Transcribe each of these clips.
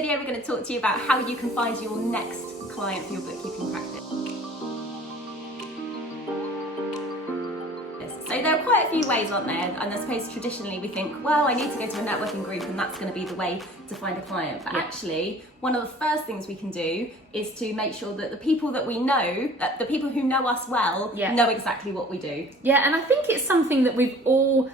video, we're going to talk to you about how you can find your next client for your bookkeeping practice. So there are quite a few ways, aren't there? And I suppose traditionally we think, well, I need to go to a networking group and that's going to be the way to find a client. But actually, one of the first things we can do is to make sure that the people that we know, that the people who know us well, know exactly what we do. Yeah, and I think it's something that we've all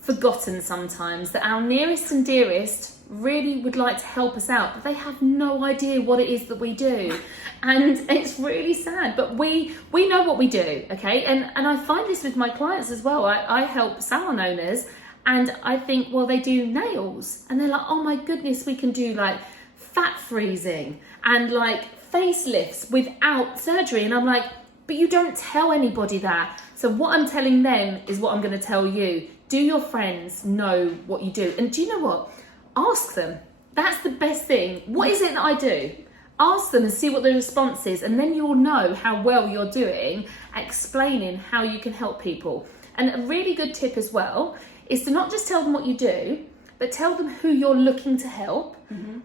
forgotten sometimes, that our nearest and dearest really would like to help us out, but they have no idea what it is that we do. And it's really sad, but we know what we do, okay? And I find this with my clients as well. I help salon owners, and I think, well, they do nails, and they're like, oh my goodness, we can do like fat freezing and like facelifts without surgery. And I'm like, but you don't tell anybody that. So what I'm telling them is what I'm going to tell you. Do your friends know what you do? And do you know what? Ask them. That's the best thing. What is it that I do? Ask them and see what the response is, and then you'll know how well you're doing explaining how you can help people. And a really good tip as well is to not just tell them what you do, but tell them who you're looking to help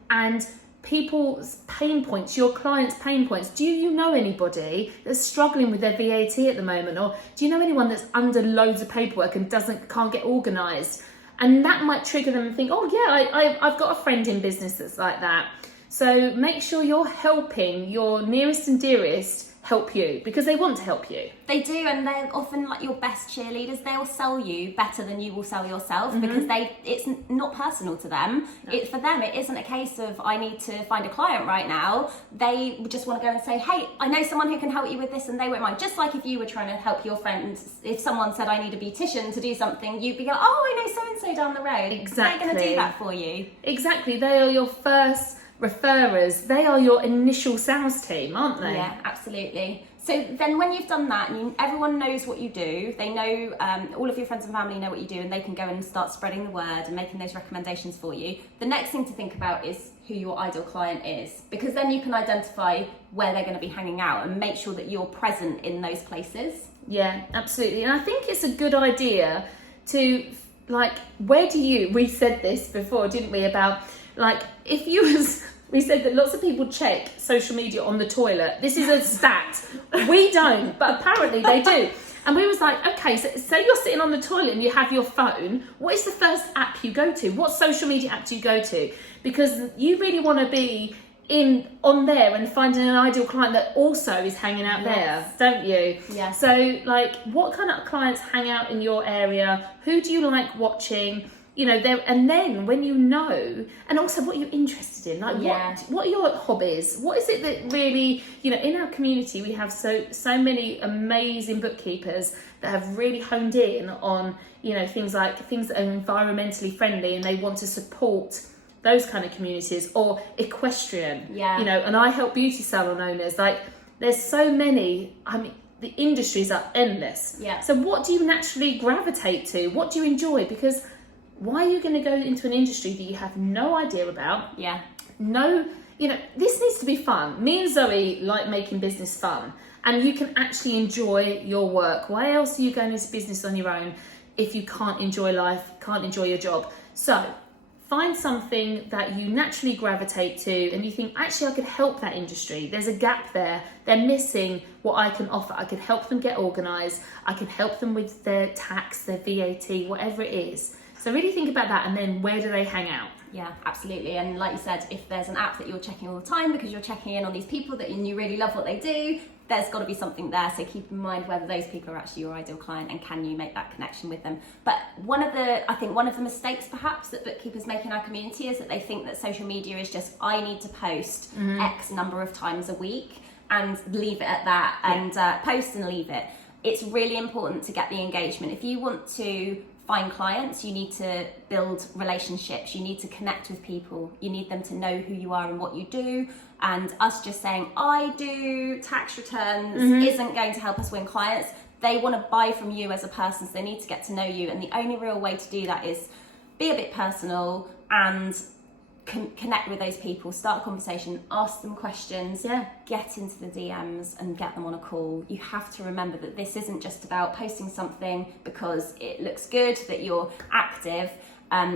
and people's pain points, your clients' pain points. Do you know anybody that's struggling with their VAT at the moment? Or do you know anyone that's under loads of paperwork and can't get organised? And that might trigger them and think, oh yeah, I've got a friend in business that's like that. So make sure you're helping your nearest and dearest help you, because they want to help you. They do, and they're often like your best cheerleaders. They'll sell you better than you will sell yourself because it's not personal to them. No. For them, it isn't a case of I need to find a client right now. They just want to go and say, hey, I know someone who can help you with this, and they won't mind. Just like if you were trying to help your friends, if someone said I need a beautician to do something, you'd be like, oh, I know so-and-so down the road. Exactly. They're going to do that for you. Exactly. They are your first referrers. They are your initial sales team, aren't they? Yeah, absolutely. So then when you've done that and everyone knows what you do, they know, all of your friends and family know what you do, and they can go and start spreading the word and making those recommendations for you. The next thing to think about is who your ideal client is, because then you can identify where they're going to be hanging out and make sure that you're present in those places. Yeah, absolutely. And I think it's a good idea to, like, we said this before, didn't we, about like, if you we said that lots of people check social media on the toilet. This is a stat. We don't, but apparently they do. And we was like, okay, so you're sitting on the toilet and you have your phone. What is the first app you go to? What social media app do you go to? Because you really want to be on there and finding an ideal client that also is hanging out there, don't you? Yeah. So, like, what kind of clients hang out in your area? Who do you like watching? You know, and then when you know, and also what you're interested in, like what are your hobbies? What is it that really, you know, in our community we have so many amazing bookkeepers that have really honed in on, you know, things that are environmentally friendly, and they want to support those kind of communities, or equestrian, you know, and I help beauty salon owners. Like, there's so many, I mean, the industries are endless. Yeah. So what do you naturally gravitate to? What do you enjoy? Because why are you going to go into an industry that you have no idea about? Yeah. No, you know, this needs to be fun. Me and Zoe like making business fun, and you can actually enjoy your work. Why else are you going into business on your own if you can't enjoy life, can't enjoy your job? So find something that you naturally gravitate to and you think, actually, I could help that industry. There's a gap there. They're missing what I can offer. I could help them get organised. I can help them with their tax, their VAT, whatever it is. So really think about that, and then where do they hang out? Yeah, absolutely. And like you said, if there's an app that you're checking all the time because you're checking in on these people and you really love what they do, there's got to be something there. So keep in mind whether those people are actually your ideal client and can you make that connection with them. But I think one of the mistakes perhaps that bookkeepers make in our community is that they think that social media is just, I need to post X number of times a week and leave it at that, and post and leave it. It's really important to get the engagement. If you want to find clients, you need to build relationships, you need to connect with people, you need them to know who you are and what you do. And us just saying, I do tax returns, isn't going to help us win clients. They want to buy from you as a person, so they need to get to know you. And the only real way to do that is be a bit personal and connect with those people, start a conversation, ask them questions, get into the DMs and get them on a call. You have to remember that this isn't just about posting something because it looks good, that you're active.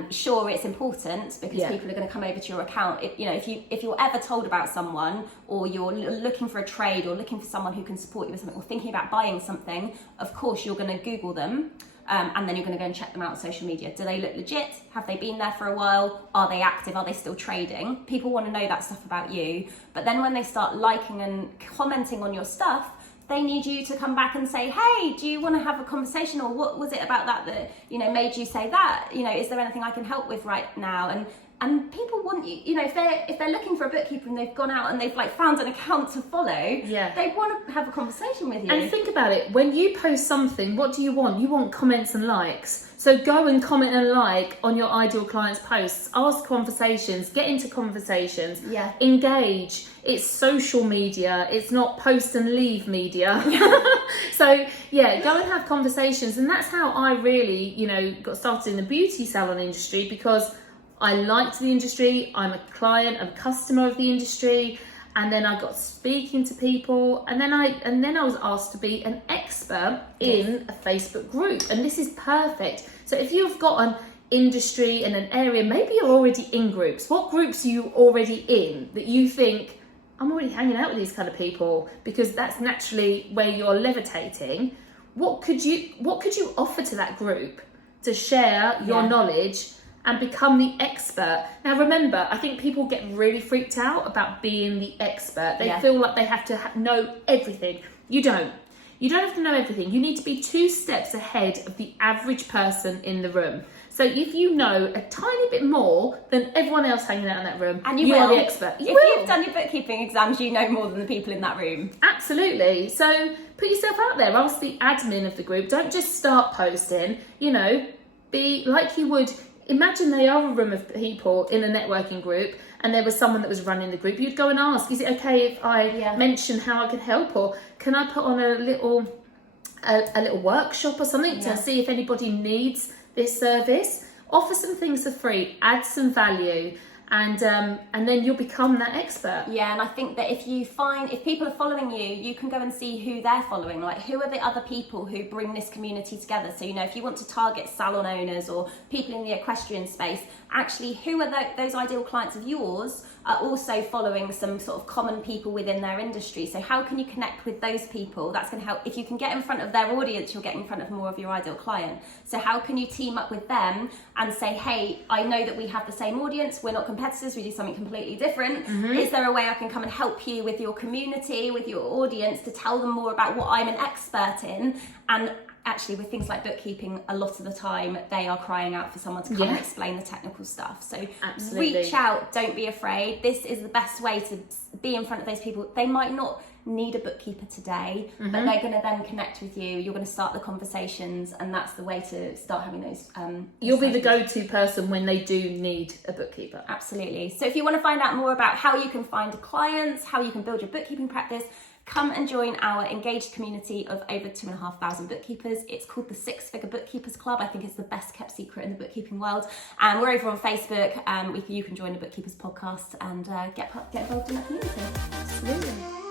Sure, it's important because people are going to come over to your account. If you're ever told about someone, or you're looking for a trade, or looking for someone who can support you with something, or thinking about buying something, of course you're going to Google them. And then you're going to go and check them out on social media. Do they look legit? Have they been there for a while? Are they active? Are they still trading? People want to know that stuff about you. But then when they start liking and commenting on your stuff, they need you to come back and say, hey, do you want to have a conversation? Or what was it about that made you say that? Is there anything I can help with right now? And people want you, if they're looking for a bookkeeper and they've gone out and they've found an account to follow, they want to have a conversation with you. And think about it, when you post something, what do you want? You want comments and likes. So go and comment and like on your ideal client's posts, ask conversations, get into conversations, engage. It's social media, it's not post and leave media. So go and have conversations. And that's how I really, got started in the beauty salon industry, because I liked the industry, I'm a client, I'm a customer of the industry, and then I got speaking to people, and then I was asked to be an expert in a Facebook group, and this is perfect. So if you've got an industry and an area, maybe you're already in groups. What groups are you already in that you think, I'm already hanging out with these kind of people, because that's naturally where you're levitating. What could you offer to that group to share your knowledge and become the expert? Now remember, I think people get really freaked out about being the expert. They feel like they have to know everything. You don't have to know everything. You need to be 2 steps ahead of the average person in the room. So if you know a tiny bit more than everyone else hanging out in that room, and you are the expert. If you've done your bookkeeping exams, you know more than the people in that room. Absolutely. So put yourself out there. Ask the admin of the group. Don't just start posting. Be like you would. Imagine they are a room of people in a networking group, and there was someone that was running the group. You'd go and ask, is it okay if I mention how I can help, or can I put on a little workshop or something to see if anybody needs this service? Offer some things for free, add some value, and then you'll become that expert. Yeah, and I think that if people are following you, you can go and see who they're following. Like, who are the other people who bring this community together? So, if you want to target salon owners or people in the equestrian space, actually, who are those ideal clients of yours are also following some sort of common people within their industry. So how can you connect with those people? That's going to help. If you can get in front of their audience, you'll get in front of more of your ideal client. So how can you team up with them and say, hey, I know that we have the same audience, we're not competitors, we do something completely different. Is there a way I can come and help you with your community, with your audience, to tell them more about what I'm an expert in? And actually, with things like bookkeeping, a lot of the time they are crying out for someone to come and explain the technical stuff. So reach out, don't be afraid. This is the best way to be in front of those people. They might not need a bookkeeper today, but they're going to then connect with you. You're going to start the conversations, and that's the way to start having those. You'll be the go-to person when they do need a bookkeeper. Absolutely. So if you want to find out more about how you can find clients, how you can build your bookkeeping practice, come and join our engaged community of over 2,500 bookkeepers. It's called the Figure Bookkeepers Club. I think it's the best kept secret in the bookkeeping world. And we're over on Facebook. You can join the Bookkeepers Podcast and get involved in that community. Absolutely.